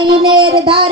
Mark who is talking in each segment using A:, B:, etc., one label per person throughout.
A: লাইনের ধারে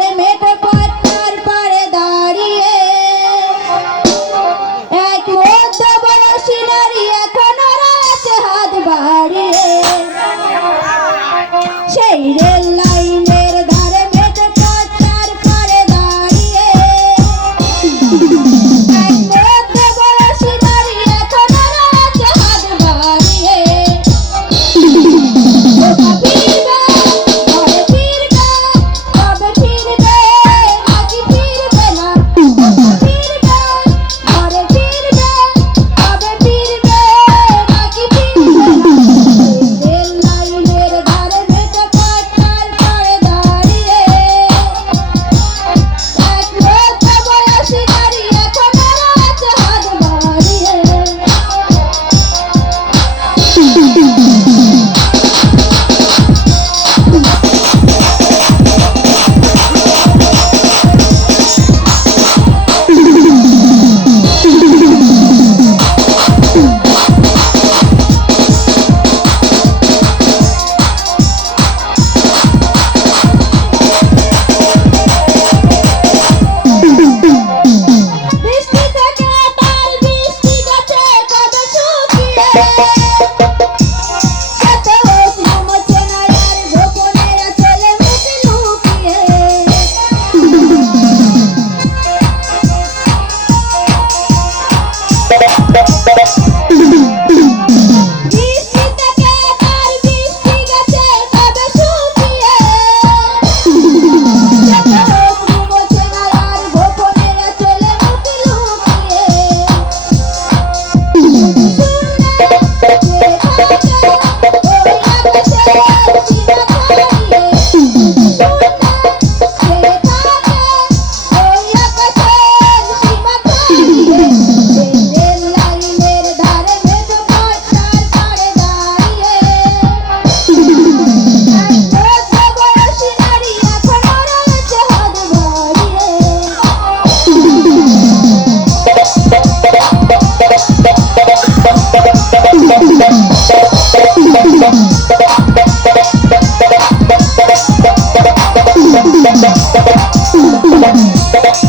A: রশি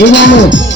A: Good.